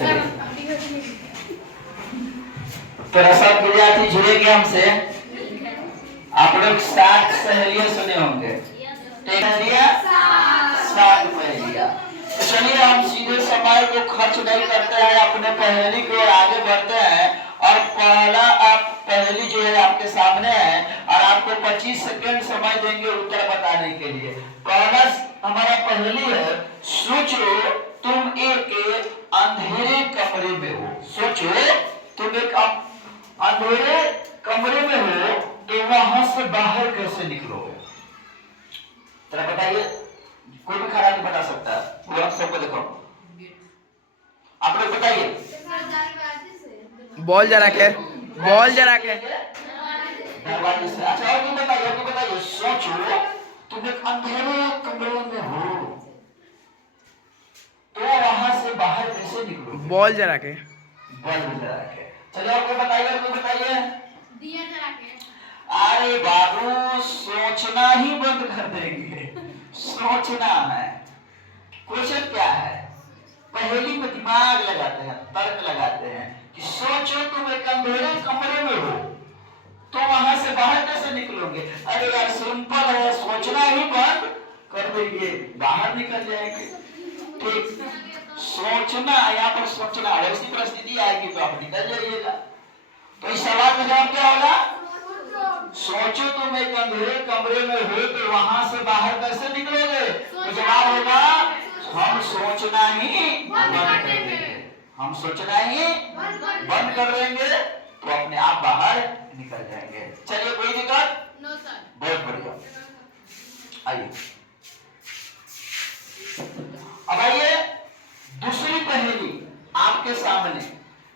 चलिए तो सब विद्यार्थी जुड़ेंगे हमसे। आप लोग 7 पहेलियां सुने होंगे। 7 पहेलियां। तो चलिए हम सीधे समय को खर्च नहीं करते हैं, अपने पहेली को आगे बढ़ते हैं। और पहला आप पहेली जो है आपके सामने है और आपको 25 सेकंड समय देंगे उत्तर बताने के लिए। पहला हमारा पहेली है, सोचो तुम एक अंधेरे कमरे में हो। सोचो तुम एक अंधेरे कमरे में हो तो वहां से बाहर कैसे निकलोगे? जरा बताइए, कोई भी खड़ा नहीं बता सकता। वो आप सबको देखो, आप लोग बताइए। बॉल जरा के दरवाजे से। अच्छा और भी बताइए। सोचो तुम एक अंधेरे कमरे में हो तो वहां से बाहर कैसे निकलोगे? बॉल जरा के चलो आपको बताइए। अरे बाबू, सोचना ही बंद कर देंगे। सोचना है। क्वेश्चन क्या है? पहेली में दिमाग लगाते हैं, तर्क लगाते हैं कि सोचो तुम एक अंधेरे कमरे में हो तो वहां से बाहर कैसे निकलोगे? अरे यार सिंपल है, सोचना ही बंद कर देंगे, बाहर निकल जाएंगे। ठीक, सोचना, यहाँ पर सोचना, ऐसी परिस्थिति आएगी तो आप निकल जाइएगा। तो इस सवाल का जवाब क्या होगा? सोचो तुम एक अंधेरे कमरे में हो तो वहां से बाहर कैसे निकलोगे? तो जवाब होगा हम सोचना ही बंद कर देंगे। हम सोचना ही बंद कर देंगे तो अपने आप बाहर निकल जाएंगे। चलिए कोई दिक्कत? No sir. बहुत बढ़िया। आइए अब आइए दूसरी पहेली आपके सामने।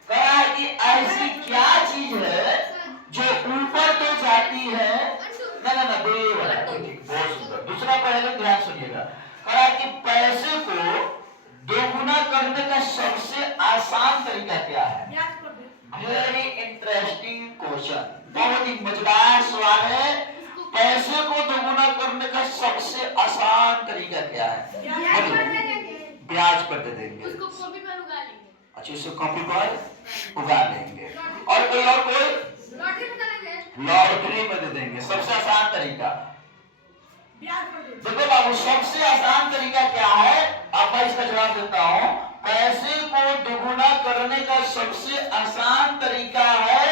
कहा है कि ऐसी क्या चीज है जो ऊपर तो जाती है। ना बहुत सुंदर। दूसरा पहले ध्यान सुनिएगा। कहा कि पैसे को दोगुना करने का सबसे आसान तरीका क्या है? वेरी इंटरेस्टिंग क्वेश्चन, बहुत ही मजेदार सवाल है। पैसे को दोगुना करने का सबसे आसान तरीका क्या है? ब्याज पर दे देंगे। उसको कॉपी पर उगा लेंगे। अच्छा, उसको कॉपी पर उगा लेंगे। और कोई लॉटरी में दे देंगे। सबसे आसान तरीका। देखो बाबू, सबसे आसान तरीका क्या है? अब मैं इसका जवाब देता हूँ। पैसे को दोगुना करने का सबसे आसान तरीका है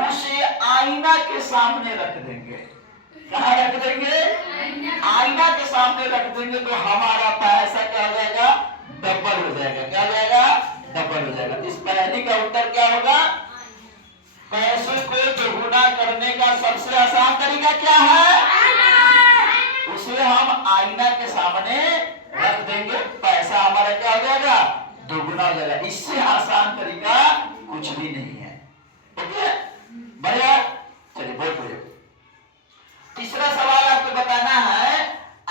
उसे आईना के सामने रख देंगे। कहाँ रख देंगे? आईना के सामने रख देंगे तो हमारा पैसा क्या हो जाएगा? डबल हो जाएगा। क्या हो जाएगा? डबल हो जाएगा। इस पहेली का उत्तर क्या होगा? पैसे को दोगुना करने का सबसे आसान तरीका क्या है? उसे हम आईना के सामने रख देंगे, पैसा हमारा क्या हो जाएगा? दोगुना हो जाएगा। इससे आसान तरीका कुछ भी नहीं है। ओके, बढ़िया। चलिए बहुत बढ़िया। तीसरा सवाल आपको बताना है,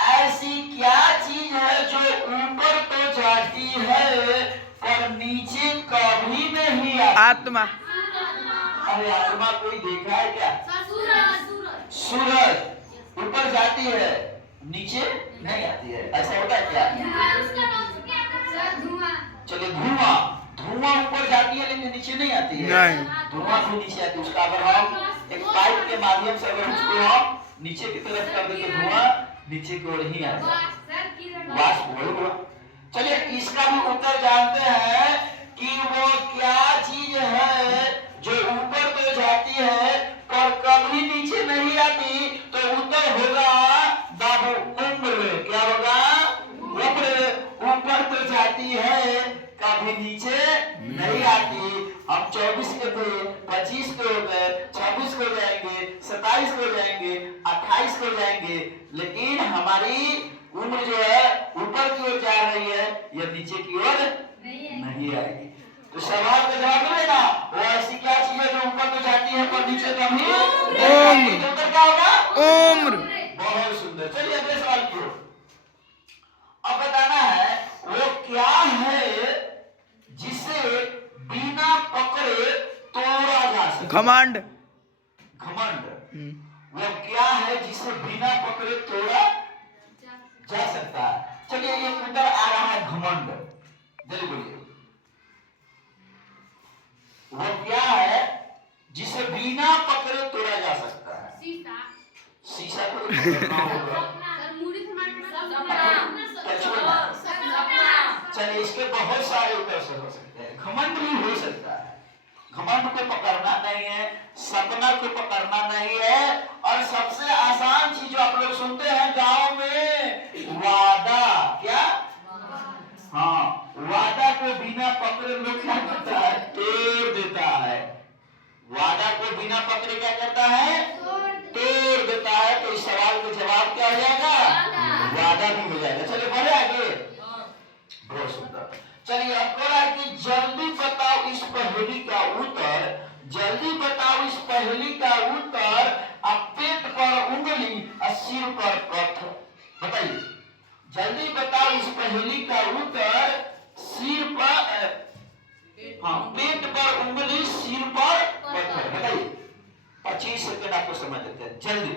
ऐसी क्या चीज है जो ऊपर तो जाती है पर नीचे कभी नहीं आती? आत्मा। अरे आत्मा कोई देखा है क्या? सूरज ऊपर जाती है, नीचे नहीं आती है। ऐसा होता है क्या? चलिए धुआं ऊपर जाती है लेकिन नीचे नहीं आती है। नहीं, धुआं भी नीचे आती है। उसका अगर हम एक पाइप के माध्यम से अगर उसको हम नीचे की तरफ कर दे तो धुआं नीचे की ओर ही आएगा। बस वही हुआ। चलिए इसका भी उत्तर जानते हैं कि वो क्या चीज है जो ऊपर तो जाती है पर कभी नीचे नहीं आती। तो उत्तर होगा बाबू उम्र। क्या होगा? उम्र। ऊपर तो जाती है कभी नीचे नहीं आती। हम 24 के थे, 25 के हो गए, 26 को जाएंगे, 27 को जाएंगे, 28 को जाएंगे, लेकिन हमारी उम्र जो है ऊपर की ओर जा रही है या नीचे की ओर नहीं आएगी। तो सवाल का जवाब मिलेगा वो ऐसी क्या चीज है जो ऊपर तो जाती है पर नीचे कभी नहीं। उत्तर क्या होगा? उम्र। बहुत सुंदर। चलिए अगले सवाल की ओर। अब बताना है वो क्या है जिसे बिना पकड़े तोड़ा जा सकता? घमंड। वो क्या है जिसे बिना पकड़े तोड़ा जा सकता है? चलिए ये उत्तर आ रहा है घमंड। जल्दी बोलिए। करना होगा। चलिए इसके बहुत सारे उत्तर से हो सकते हैं। घमंड भी हो सकता है, घमंड को पकड़ना नहीं है, सपना को पकड़ना नहीं है, और सबसे आसान चीज जो आप लोग सुनते हैं गांव में, वादा। क्या? हाँ, वादा को बिना पकड़े लोग क्या करता है? तोड़ देता है। वादा को बिना पकड़े क्या करता है? तोड़ देता है। तो इस सवाल का जवाब क्या हो जाएगा? वादा भी हो जाएगा। चलिए बढ़े आगे। बहुत सुंदर। चलिए अब कह रहा है कि जल्दी बताओ इस पहेली का उत्तर। जल्दी बताओ इस पहेली का उत्तर। अब पेट पर उंगली और सिर पर पत्थर। बताइए, जल्दी बताओ इस पहेली का उत्तर। सिर पर, हाँ, पेट पर उंगली, सिर पर पत्थर। बताइए, 25 सेकंड आपको समझ देते हैं। जल्दी।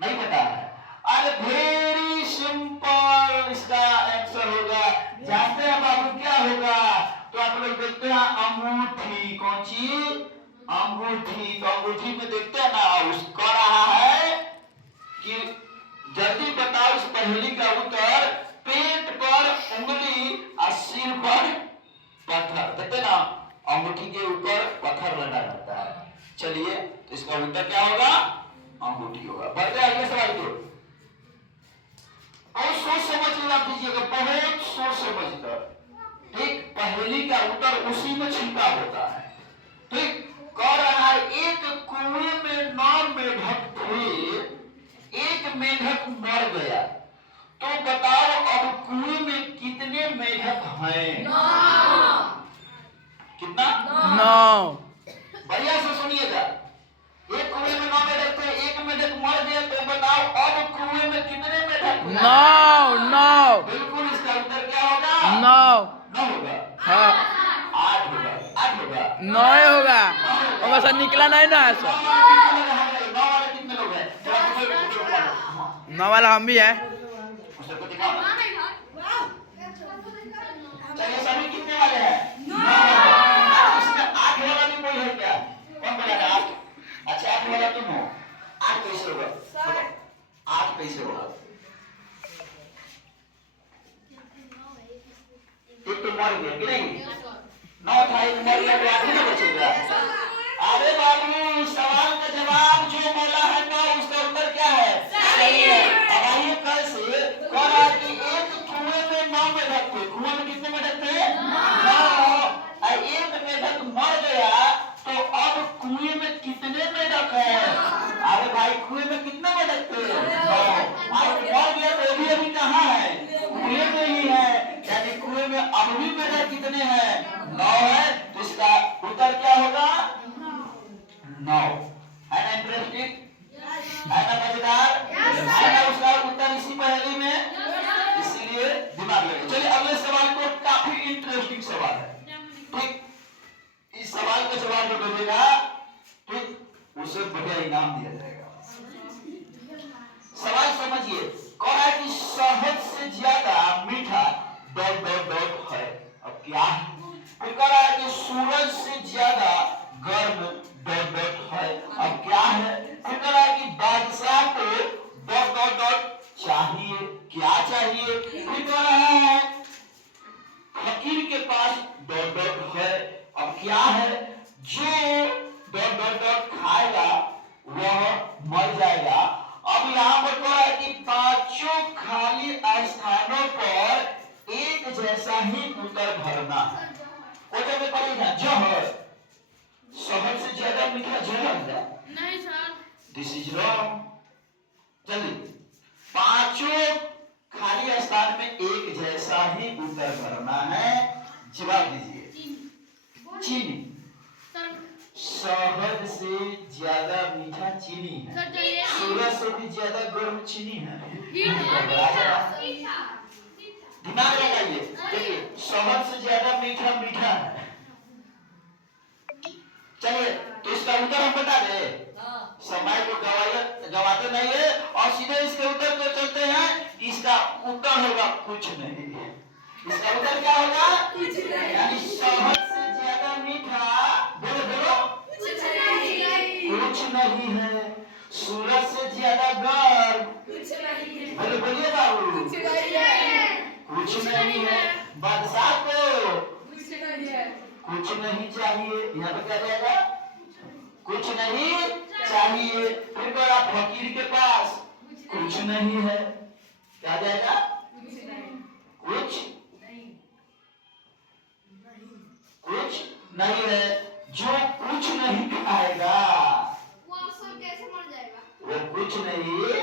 नहीं पता है? अरे वेरी सिंपल इसका आंसर होगा। जानते हैं बाबू क्या होगा? तो आप लोग देखते हैं अंगूठी। कौन चीज? अंगूठी। तो अंगूठी में देखते हैं ना, उसका रहा है कि जल्दी बताओ इस पहेली का उत्तर। पेट पर उंगली और सिर पर पत्थर। देखते ना, अंगूठी के ऊपर पत्थर लगा रहता है। चलिए, तो इसका उत्तर क्या होगा? अंगूठी होगा। बढ़ते अगले सवाल को। और सोच समझ के आप दीजिएगा, बहुत सोच समझ कर। ठीक, पहेली का उत्तर उसी में छिपा होता है। ठीक, कह रहा है एक कुएं में 9 मेढक थे, एक मेढक मर गया, तो बताओ अब कुएं में कितने मेढक हैं? 9। कितना? 9। बढ़िया से सुनिएगा। एक कुएं में 9 मेढक थे, एक मेढक मर गया, तो बताओ अब कुएं में कितने मेढक? 9। बिल्कुल, इसका उत्तर क्या होगा? 9 होगा। हाँ, 8 होगा। 8 होगा। 9 होगा। और सर निकला नहीं ना सर। 9 वाले कितने लोग हैं? 9 वाला हम भी हैं। उसको दिखाओ। चलिए, सभी कितने वाले हैं? 9। इसमें 8 वाला भी कोई है क्या? कौन बोलेगा 8? अच्छा, 8 वाला तुम हो। 8 कैसे होगा? 8 कैसे होगा? एक तो मर गया कि नहीं? 9 था, एक मर गया, तो 8 ही बचेगा। अरे बाबू, सवाल का जवाब जो बोला है 9, उसका उत्तर क्या है? सही है। अब आइए कैसे? कह रहा है कि एक कुएं में 9 मेढक थे। कुएं में कितने मेढक थे? 9। एक मेढक मर गया, तो अब कुएं में कितने मेढक है? अरे भाई, कुएं में कितने मेढक थे? 9। मर गया तो अभी कहाँ है? कुएं में ही है। यानी कुएं में अब भी मेढक कितने हैं? 9 है। तो इसका उत्तर क्या होगा? 9। है ना इंटरेस्टिंग? है ना मजेदार? है ना उसका उत्तर इसी पहेली में? इसीलिए दिमाग लगे। चलिए अगले सवाल को, काफी इंटरेस्टिंग सवाल है। ठीक, इस सवाल का जवाब जो देगा, ठीक, उसे बढ़िया इनाम दिया जाएगा। सवाल समझिए। कह रहा है कि शहद से ज्यादा मीठा डॉट डॉट डॉट है। अब क्या है? फिर कह रहा है कि सूरज से ज्यादा गर्म डॉट डॉट है। अब क्या है? फिर कह रहा है कि बादशाह को डॉट डॉट डॉट चाहिए। क्या चाहिए? फिर कह रहा है फकीर के पास डॉट डॉट है। अब क्या है? जो डॉट डॉट डॉट खाएगा वह मर जाएगा। अब यहाँ पर कह रहा है कि पांचों खाली स्थानों पर एक जैसा ही उत्तर भरना है। वो जब पढ़ेगा जहर, शहद से ज्यादा मीठा जहर है। नहीं सर, दिस इज रॉन्ग। चलिए, पांचों खाली स्थान में एक जैसा ही उत्तर भरना है। जवाब दीजिए। चीनी। शहद से ज्यादा मीठा चीनी है। सूरज से भी ज्यादा गर्म चीनी है। दिमाग लगाइए। देखिए, शहद से ज्यादा मीठा मीठा है। चलिए, तो इसका उत्तर हम बता दें। समय को गवाते नहीं है, और सीधे इसके उत्तर को चलते हैं। इसका उत्तर होगा कुछ नहीं। इसका उत्तर क्या होगा? यानी शहद से ज्यादा मीठा, बोलो बोलो, कुछ नहीं है। सूरज बादशाह को कुछ नहीं चाहिए। यहाँ पे क्या जाएगा? कुछ नहीं चाहिए। फिर बोला फकीर के पास कुछ नहीं है, क्या जाएगा? कुछ नहीं है। जो कुछ नहीं खाएगा वो अवसर कैसे मर जाएगा? वो कुछ नहीं,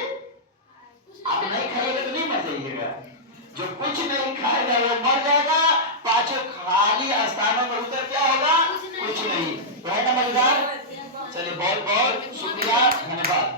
आप नहीं खाइएगा तो नहीं मर जाइएगा। जो कुछ नहीं खाएगा वो मर जाएगा। पांचों खाली स्थानों में उतर क्या होगा? कुछ नहीं। तो है ना मजेदार? चलिए बहुत बहुत शुक्रिया, धन्यवाद।